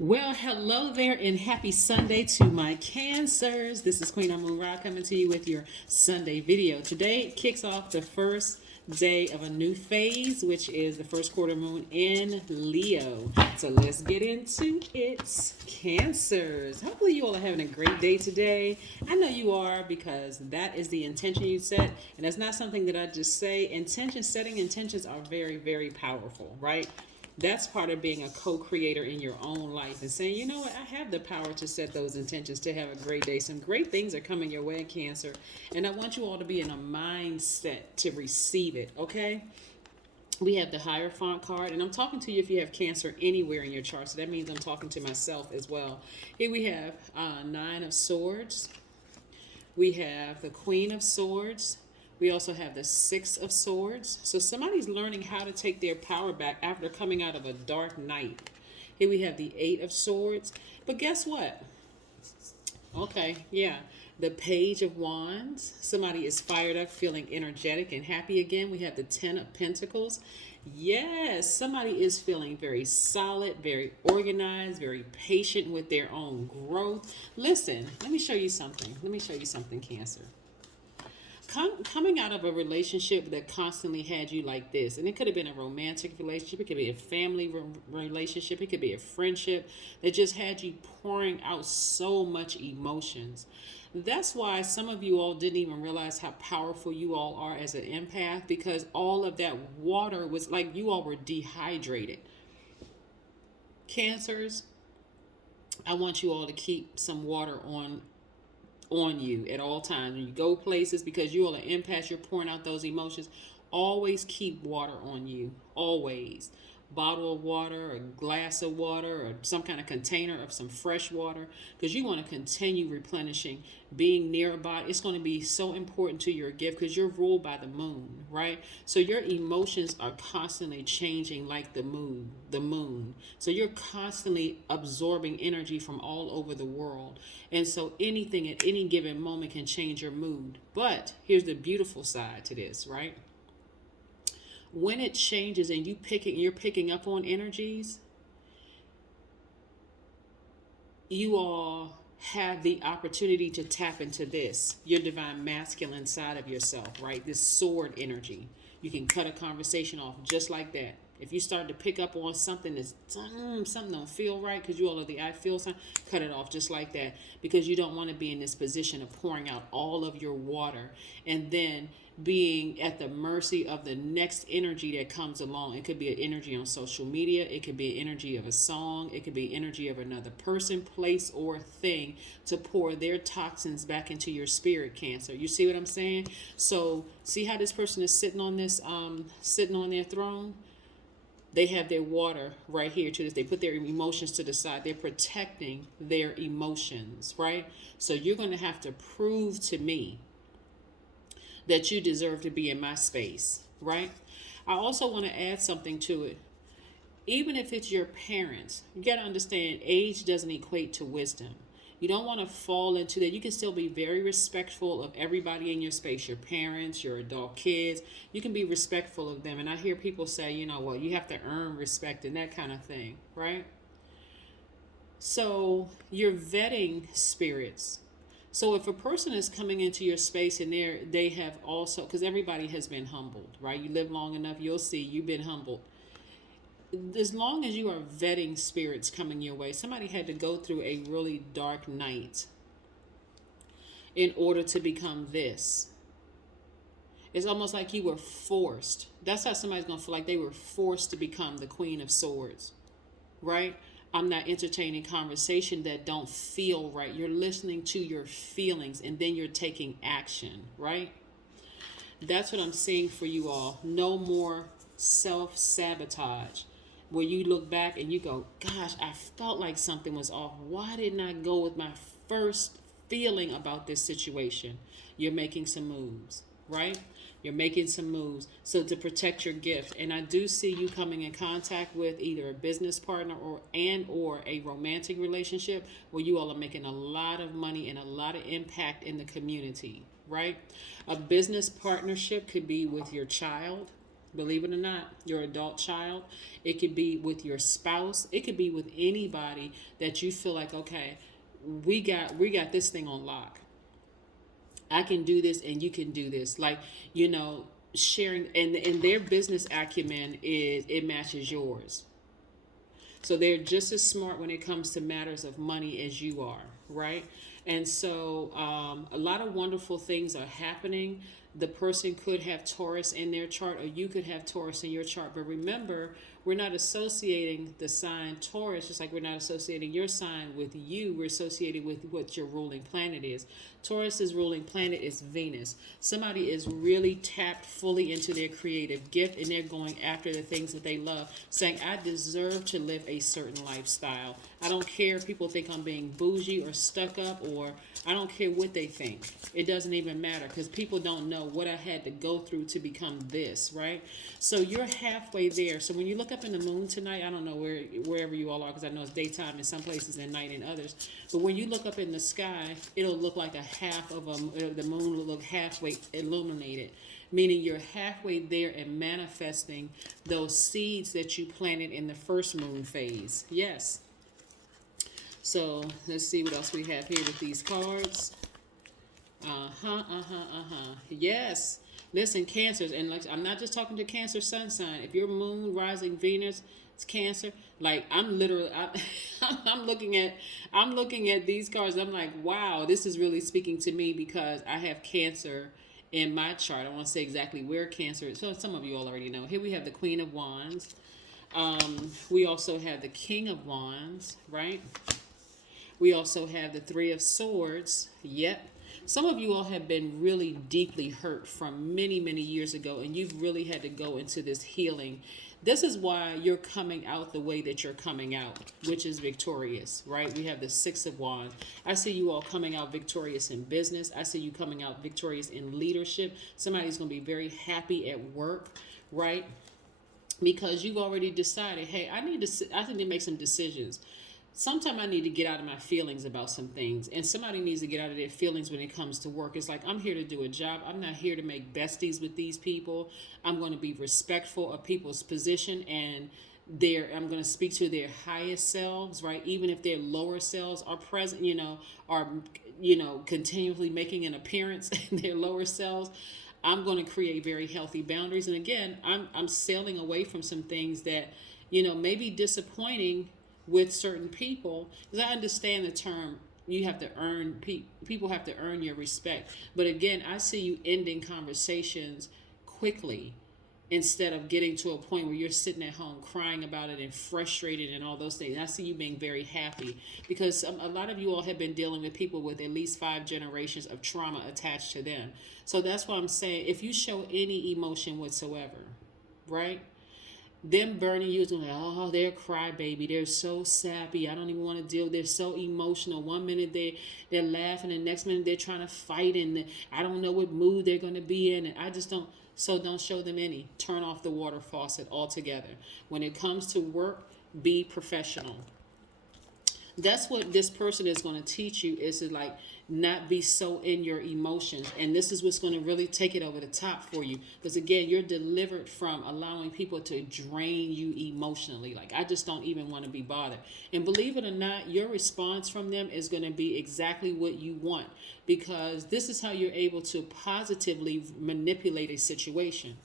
Well, hello there and happy Sunday to my Cancers. This is Queen Amun Ra coming to you with your Sunday video. Today kicks off the first day of a new phase, which is the first quarter moon in Leo. So let's get into it. Cancers. Hopefully you all are having a great day today. I know you are because that is the intention you set. And that's not something that I just say. Setting intentions are very, very powerful, right? That's part of being a co-creator in your own life and saying, you know what, I have the power to set those intentions to have a great day. Some great things are coming your way, Cancer, and I want you all to be in a mindset to receive it. Okay, we have the Hierophant card, and I'm talking to you if you have Cancer anywhere in your chart, so that means I'm talking to myself as well. Here we have Nine of Swords. We have the Queen of Swords. We also have the Six of Swords. So somebody's learning how to take their power back after coming out of a dark night. Here we have the Eight of Swords. But guess what? Okay, yeah. The Page of Wands. Somebody is fired up, feeling energetic and happy again. We have the Ten of Pentacles. Yes, somebody is feeling very solid, very organized, very patient with their own growth. Listen, let me show you something. Cancer. Coming out of a relationship that constantly had you like this, and it could have been a romantic relationship, it could be a family relationship, it could be a friendship that just had you pouring out so much emotions. That's why some of you all didn't even realize how powerful you all are as an empath, because all of that water was like you all were dehydrated. Cancers, I want you all to keep some water on you at all times. When you go places, because you are an empath, you're pouring out those emotions. Always keep water on you. Always. Bottle of water, a glass of water, or some kind of container of some fresh water, because you want to continue replenishing, being nearby. It's going to be so important to your gift because you're ruled by the moon, right? So your emotions are constantly changing like the moon. So you're constantly absorbing energy from all over the world. And so anything at any given moment can change your mood. But here's the beautiful side to this, right? When it changes and you're picking up on energies, you all have the opportunity to tap into this, your divine masculine side of yourself, right? This sword energy. You can cut a conversation off just like that. If you start to pick up on something that's something don't feel right, because you all are the I feel sign, cut it off just like that, because you don't want to be in this position of pouring out all of your water and then being at the mercy of the next energy that comes along. It could be an energy on social media, it could be an energy of a song, it could be energy of another person, place, or thing to pour their toxins back into your spirit, Cancer. You see what I'm saying? So see how this person is sitting on their throne? They have their water right here to this. They put their emotions to the side. They're protecting their emotions, right? So you're going to have to prove to me that you deserve to be in my space, right? I also want to add something to it. Even if it's your parents, you got to understand age doesn't equate to wisdom. You don't want to fall into that. You can still be very respectful of everybody in your space, your parents, your adult kids. You can be respectful of them. And I hear people say, well, you have to earn respect and that kind of thing, right? So you're vetting spirits. So if a person is coming into your space and they have also, because everybody has been humbled, right? You live long enough, you'll see you've been humbled. As long as you are vetting spirits coming your way, somebody had to go through a really dark night in order to become this. It's almost like you were forced. That's how somebody's going to feel, like they were forced to become the Queen of Swords, right? I'm not entertaining conversation that don't feel right. You're listening to your feelings and then you're taking action, right? That's what I'm seeing for you all. No more self-sabotage, where you look back and you go, gosh, I felt like something was off. Why didn't I go with my first feeling about this situation? You're making some moves, right? You're making some moves so to protect your gift. And I do see you coming in contact with either a business partner or a romantic relationship where you all are making a lot of money and a lot of impact in the community, right? A business partnership could be with your child, Believe it or not, your adult child. It could be with your spouse. It could be with anybody that you feel like, okay, we got this thing on lock. I can do this and you can do this. Like, you know, sharing, and their business acumen is, it matches yours. So they're just as smart when it comes to matters of money as you are, right? And so a lot of wonderful things are happening. The person could have Taurus in their chart, or you could have Taurus in your chart. But remember, we're not associating the sign Taurus, just like we're not associating your sign with you. We're associated with what your ruling planet is. Taurus's ruling planet is Venus. Somebody is really tapped fully into their creative gift, and they're going after the things that they love, saying, I deserve to live a certain lifestyle. I don't care if people think I'm being bougie or stuck up, or I don't care what they think. It doesn't even matter, because people don't know what I had to go through to become this, right? So you're halfway there. So when you look up in the moon tonight, I don't know wherever you all are, because I know it's daytime in some places and night in others. But when you look up in the sky, it'll look like a half of the moon will look halfway illuminated, meaning you're halfway there and manifesting those seeds that you planted in the first moon phase. Yes. So let's see what else we have here with these cards. Yes. Listen, Cancers, and like, I'm not just talking to Cancer sun sign. If your moon, rising Venus, it's Cancer. Like, I'm literally, I'm looking at these cards. I'm like, wow, this is really speaking to me, because I have Cancer in my chart. I want to say exactly where Cancer is. So some of you all already know. Here we have the Queen of Wands. We also have the King of Wands, right? We also have the Three of Swords. Yep. Some of you all have been really deeply hurt from many, many years ago, and you've really had to go into this healing. This is why you're coming out the way that you're coming out, which is victorious, right? We have the Six of Wands. I see you all coming out victorious in business. I see you coming out victorious in leadership. Somebody's going to be very happy at work, right? Because you've already decided, hey, I need to make some decisions. Sometimes I need to get out of my feelings about some things, and somebody needs to get out of their feelings when it comes to work. It's like, I'm here to do a job. I'm not here to make besties with these people. I'm going to be respectful of people's position, and I'm going to speak to their highest selves, right? Even if their lower selves are present, are continually making an appearance in their lower selves. I'm going to create very healthy boundaries. And again, I'm sailing away from some things that may be disappointing with certain people, because I understand the term, you have to earn, people have to earn your respect. But again, I see you ending conversations quickly, instead of getting to a point where you're sitting at home crying about it and frustrated and all those things. I see you being very happy, because a lot of you all have been dealing with people with at least 5 generations of trauma attached to them. So that's why I'm saying, if you show any emotion whatsoever, right? Them burning you is like, oh, they're a crybaby. They're so sappy. I don't even want to deal. They're so emotional. One minute they're laughing, and the next minute they're trying to fight, and I don't know what mood they're going to be in. And I just don't. So don't show them any. Turn off the water faucet altogether. When it comes to work, be professional. That's what this person is going to teach you, is to like not be so in your emotions. And this is what's going to really take it over the top for you, because again, you're delivered from allowing people to drain you emotionally. Like, I just don't even want to be bothered. And believe it or not, your response from them is going to be exactly what you want, because this is how you're able to positively manipulate a situation.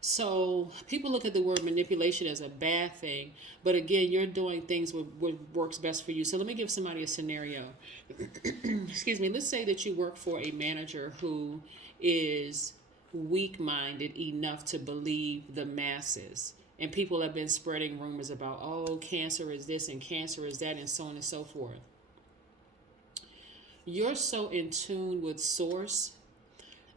So people look at the word manipulation as a bad thing, but again, you're doing things what works best for you. So let me give somebody a scenario. Excuse me. Let's say that you work for a manager who is weak-minded enough to believe the masses. And people have been spreading rumors about, oh, cancer is this and cancer is that, and so on and so forth. You're so in tune with source,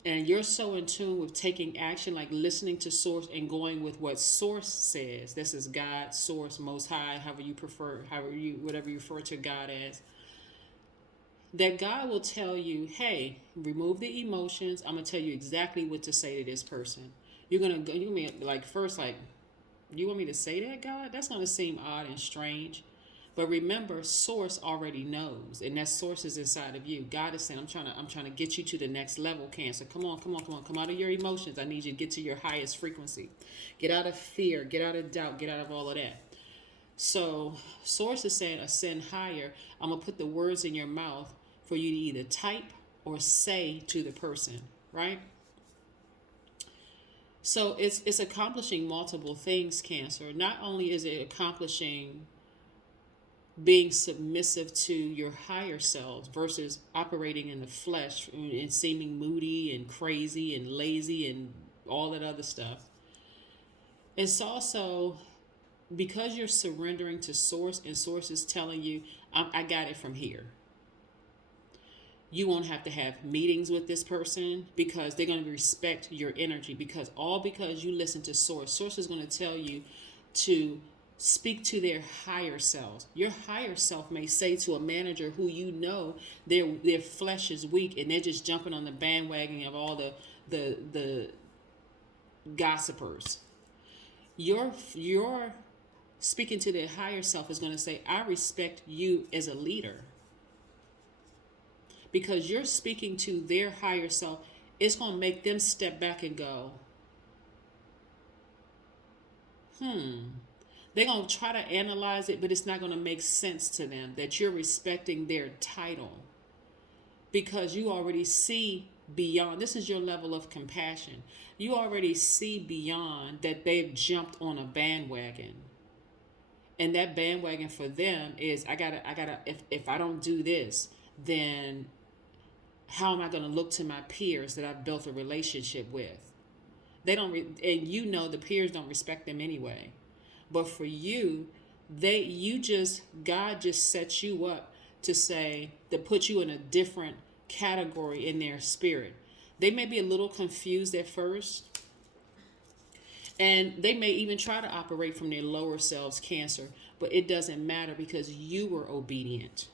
and you're so in tune with taking action, like listening to source and going with what source says. This is God, source, most high, however you prefer, whatever you refer to God as. That God will tell you, hey, remove the emotions. I'm going to tell you exactly what to say to this person. You're going to like, first, like, you want me to say that, God? That's going to seem odd and strange. But remember, source already knows, and that source is inside of you. God is saying, I'm trying to get you to the next level, Cancer. Come on, come on, come on. Come out of your emotions. I need you to get to your highest frequency. Get out of fear, get out of doubt, get out of all of that. So source is saying ascend higher. I'm gonna put the words in your mouth for you to either type or say to the person, right? So it's accomplishing multiple things, Cancer. Not only is it accomplishing being submissive to your higher selves versus operating in the flesh and seeming moody and crazy and lazy and all that other stuff. It's also because you're surrendering to source, and source is telling you, I got it from here. You won't have to have meetings with this person because they're going to respect your energy, because you listen to source. Source is going to tell you to speak to their higher selves. Your higher self may say to a manager who you know their flesh is weak and they're just jumping on the bandwagon of all the gossipers. Your speaking to their higher self is going to say, I respect you as a leader. Because you're speaking to their higher self, it's going to make them step back and go, They're going to try to analyze it, but it's not going to make sense to them that you're respecting their title. Because you already see beyond. This is your level of compassion. You already see beyond that they've jumped on a bandwagon. And that bandwagon for them is, if I don't do this, then how am I going to look to my peers that I've built a relationship with? They don't, and you know the peers don't respect them anyway. But for you, God just sets you up to put you in a different category in their spirit. They may be a little confused at first, and they may even try to operate from their lower selves, Cancer, but it doesn't matter because you were obedient,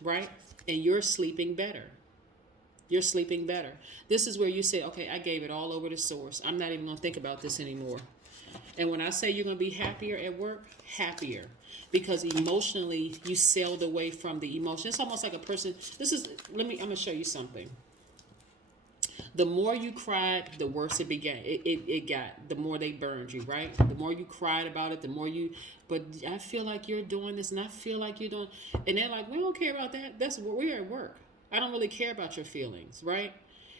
right? And you're sleeping better. You're sleeping better. This is where you say, okay, I gave it all over to source. I'm not even going to think about this anymore. And when I say you're going to be happier at work, happier. Because emotionally, you sailed away from the emotion. It's almost like a person, I'm going to show you something. The more you cried, the worse it began. It got, the more they burned you, right? The more you cried about it, but I feel like you're doing this and I feel like you're doing, and they're like, we don't care about that. We're at work. I don't really care about your feelings, right?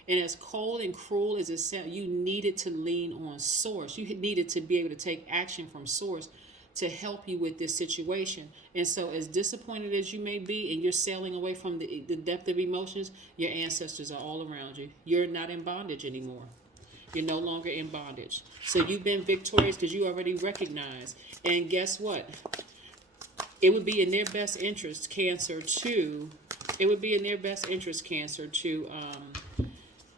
And as cold and cruel as it sounds, you needed to lean on source. You needed to be able to take action from source to help you with this situation. And so as disappointed as you may be and you're sailing away from the depth of emotions, your ancestors are all around you. You're not in bondage anymore. You're no longer in bondage. So you've been victorious because you already recognize. And guess what? It would be in their best interest, Cancer, to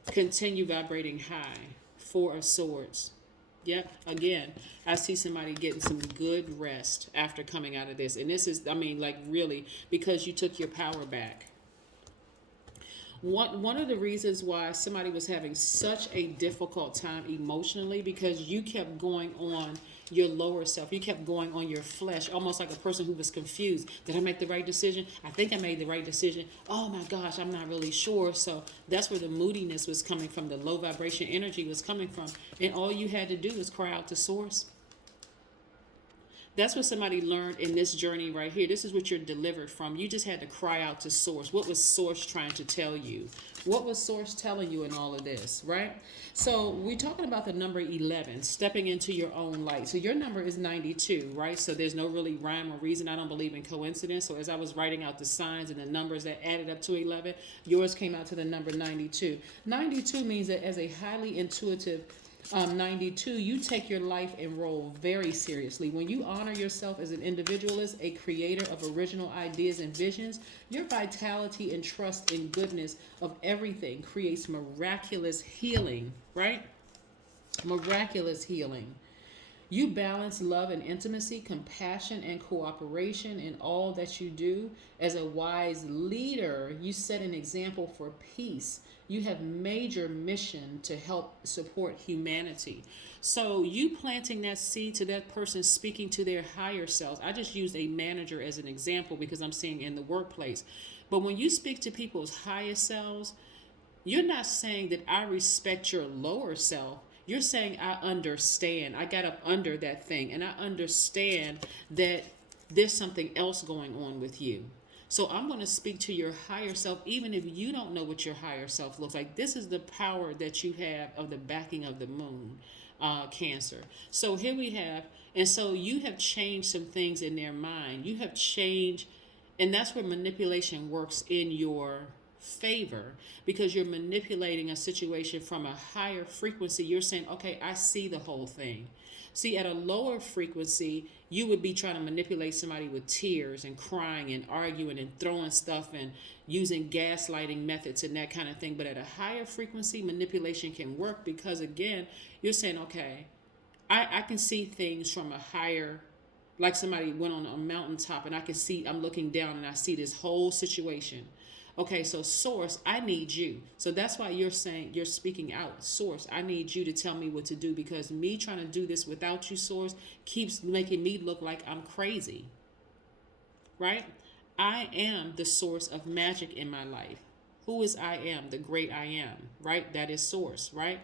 continue vibrating high. Four of Swords. Yep. Again, I see somebody getting some good rest after coming out of this. And this is, really, because you took your power back. One of the reasons why somebody was having such a difficult time emotionally, because you kept going on your lower self. You kept going on your flesh, almost like a person who was confused. Did I make the right decision? I think I made the right decision. Oh my gosh, I'm not really sure. So that's where the moodiness was coming from. The low vibration energy was coming from. And all you had to do was cry out to source. That's what somebody learned in this journey right here. This is what you're delivered from. You just had to cry out to source. What was source trying to tell you? What was source telling you in all of this, right? So we're talking about the number 11, stepping into your own light. So your number is 92, right? So there's no really rhyme or reason. I don't believe in coincidence. So as I was writing out the signs and the numbers that added up to 11, yours came out to the number 92. 92 means that as a highly intuitive 92, you take your life and role very seriously. When you honor yourself as an individualist, a creator of original ideas and visions, your vitality and trust in goodness of everything creates miraculous healing, right? Miraculous healing. You balance love and intimacy, compassion and cooperation in all that you do. As a wise leader, you set an example for peace. You have major mission to help support humanity. So you planting that seed to that person speaking to their higher selves. I just used a manager as an example because I'm seeing in the workplace. But when you speak to people's higher selves, you're not saying that I respect your lower self. You're saying I understand. I got up under that thing and I understand that there's something else going on with you. So I'm going to speak to your higher self, even if you don't know what your higher self looks like. This is the power that you have of the backing of the moon, Cancer. So here we have, and so you have changed some things in their mind. You have changed, and that's where manipulation works in your favor, because you're manipulating a situation from a higher frequency. You're saying, okay, I see the whole thing. See, at a lower frequency, you would be trying to manipulate somebody with tears and crying and arguing and throwing stuff and using gaslighting methods and that kind of thing. But at a higher frequency, manipulation can work because, again, you're saying, okay, I can see things from a higher, like somebody went on a mountaintop and I can see, I'm looking down and I see this whole situation. Okay, so source, I need you. So that's why you're saying, you're speaking out. Source, I need you to tell me what to do, because me trying to do this without you, source, keeps making me look like I'm crazy. Right? I am the source of magic in my life. Who is I am? The great I am. Right? That is source. Right?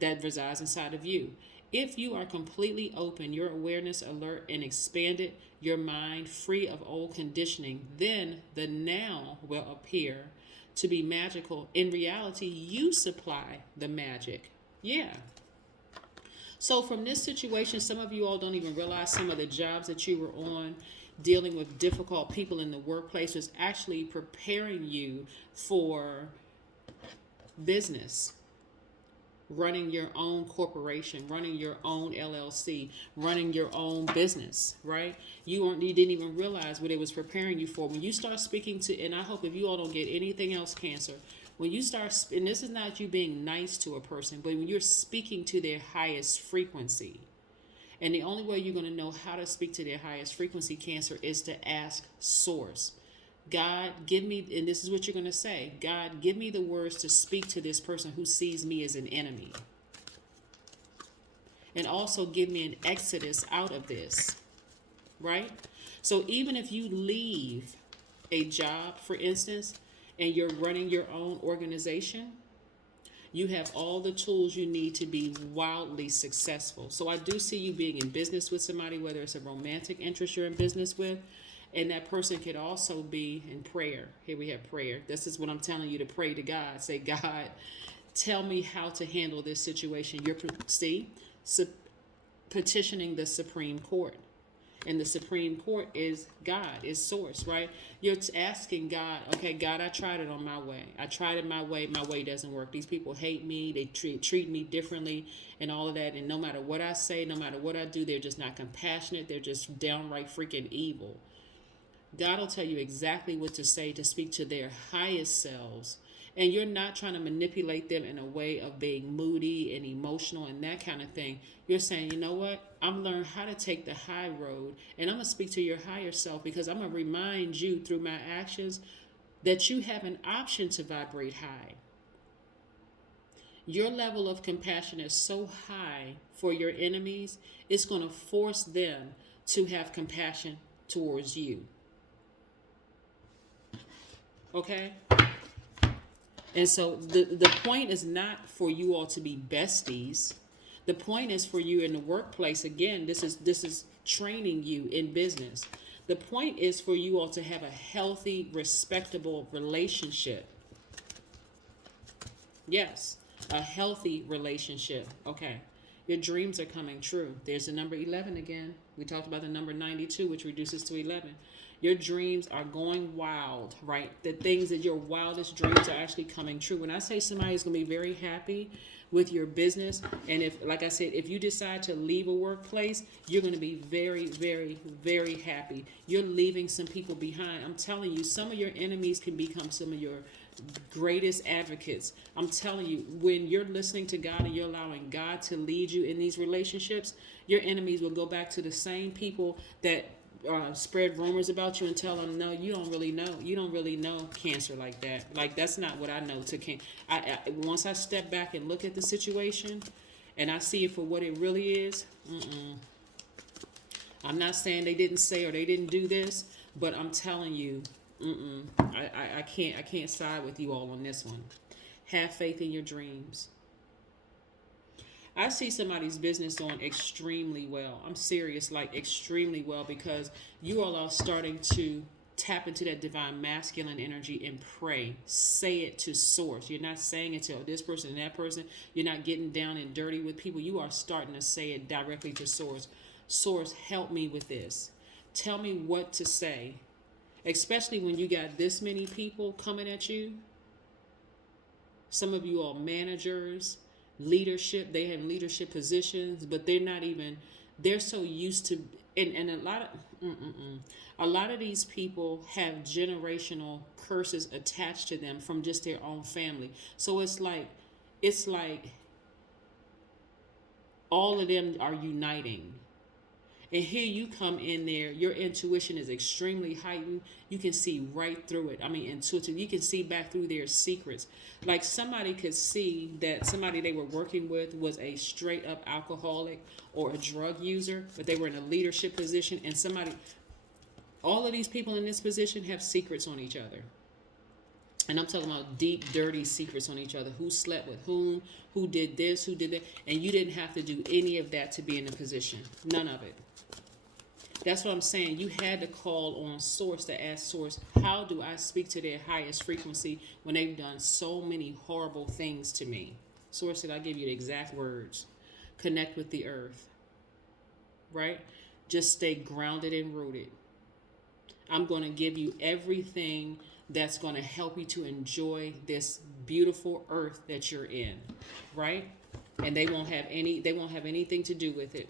That resides inside of you. If you are completely open, your awareness alert and expanded, your mind free of old conditioning, then the now will appear to be magical. In reality, you supply the magic. Yeah. So from this situation, some of you all don't even realize some of the jobs that you were on, dealing with difficult people in the workplace, was actually preparing you for business. Running your own corporation, running your own LLC, running your own business, right? You didn't even realize what it was preparing you for. When you start speaking to, and I hope if you all don't get anything else, Cancer, when you start, and this is not you being nice to a person, but when you're speaking to their highest frequency, and the only way you're going to know how to speak to their highest frequency, Cancer, is to ask source. God, give me, and this is what you're going to say, God, give me the words to speak to this person who sees me as an enemy. And also give me an exodus out of this, right? So even if you leave a job, for instance, and you're running your own organization, you have all the tools you need to be wildly successful. So I do see you being in business with somebody, whether it's a romantic interest you're in business with. And that person could also be in prayer. Here we have prayer. This is what I'm telling you to pray to God. Say, God, tell me how to handle this situation. You're, petitioning the Supreme Court. And the Supreme Court is God, is source, right? You're asking God, okay, God, I tried it on my way. I tried it my way. My way doesn't work. These people hate me. They treat me differently and all of that. And no matter what I say, no matter what I do, they're just not compassionate. They're just downright freaking evil. God will tell you exactly what to say to speak to their highest selves. And you're not trying to manipulate them in a way of being moody and emotional and that kind of thing. You're saying, you know what? I'm learning how to take the high road, and I'm going to speak to your higher self, because I'm going to remind you through my actions that you have an option to vibrate high. Your level of compassion is so high for your enemies, it's going to force them to have compassion towards you. Okay? And so the point is not for you all to be besties. The point is for you in the workplace. Again, this is training you in business. The point is for you all to have a healthy, respectable relationship. Yes, a healthy relationship. Okay. Your dreams are coming true. There's the number 11 again. We talked about the number 92, which reduces to 11. Your dreams are going wild, right? The things that your wildest dreams are actually coming true. When I say somebody's going to be very happy with your business, and if, like I said, if you decide to leave a workplace, you're going to be very, very, very happy. You're leaving some people behind. I'm telling you, some of your enemies can become some of your greatest advocates. I'm telling you, when you're listening to God and you're allowing God to lead you in these relationships, your enemies will go back to the same people that spread rumors about you and tell them, no, you don't really know. You don't really know Cancer like that. Like, that's not what I know to Can. Once I step back and look at the situation and I see it for what it really is, I'm not saying they didn't say or they didn't do this, but I'm telling you, I can't side with you all on this one. Have faith in your dreams. I see somebody's business doing extremely well. I'm serious, like extremely well, because you all are starting to tap into that divine masculine energy and pray. Say it to source. You're not saying it to this person and that person. You're not getting down and dirty with people. You are starting to say it directly to source. Source, help me with this. Tell me what to say. Especially when you got this many people coming at you. Some of you are managers, leadership. They have leadership positions, but they're so used to, and a lot of these people have generational curses attached to them from just their own family. So it's like all of them are uniting. And here you come in there, your intuition is extremely heightened. You can see right through it. I mean, intuitive. You can see back through their secrets. Like somebody could see that somebody they were working with was a straight up alcoholic or a drug user, but they were in a leadership position. And all of these people in this position have secrets on each other. And I'm talking about deep, dirty secrets on each other. Who slept with whom, who did this, who did that. And you didn't have to do any of that to be in a position. None of it. That's what I'm saying. You had to call on Source to ask Source, how do I speak to their highest frequency when they've done so many horrible things to me? Source said, I'll give you the exact words. Connect with the earth. Right? Just stay grounded and rooted. I'm going to give you everything that's going to help you to enjoy this beautiful earth that you're in. Right? And they won't have anything to do with it.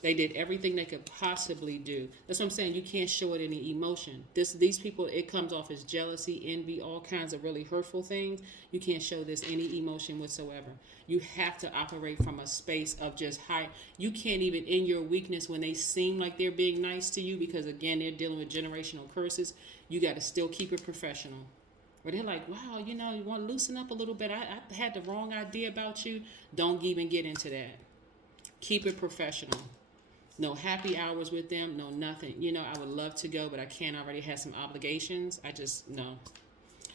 They did everything they could possibly do. That's what I'm saying. You can't show it any emotion. These people, it comes off as jealousy, envy, all kinds of really hurtful things. You can't show this any emotion whatsoever. You have to operate from a space of just high. You can't even in your weakness when they seem like they're being nice to you because, again, they're dealing with generational curses. You got to still keep it professional. Where they're like, wow, you want to loosen up a little bit. I had the wrong idea about you. Don't even get into that. Keep it professional. No happy hours with them, no nothing. I would love to go, but I can't. I already have some obligations. No.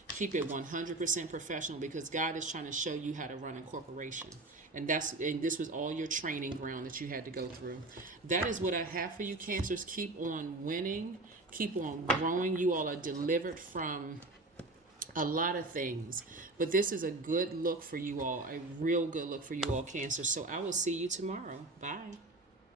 Keep it 100% professional because God is trying to show you how to run a corporation. And this was all your training ground that you had to go through. That is what I have for you, Cancers. Keep on winning. Keep on growing. You all are delivered from a lot of things. But this is a good look for you all, a real good look for you all, Cancer. So I will see you tomorrow. Bye.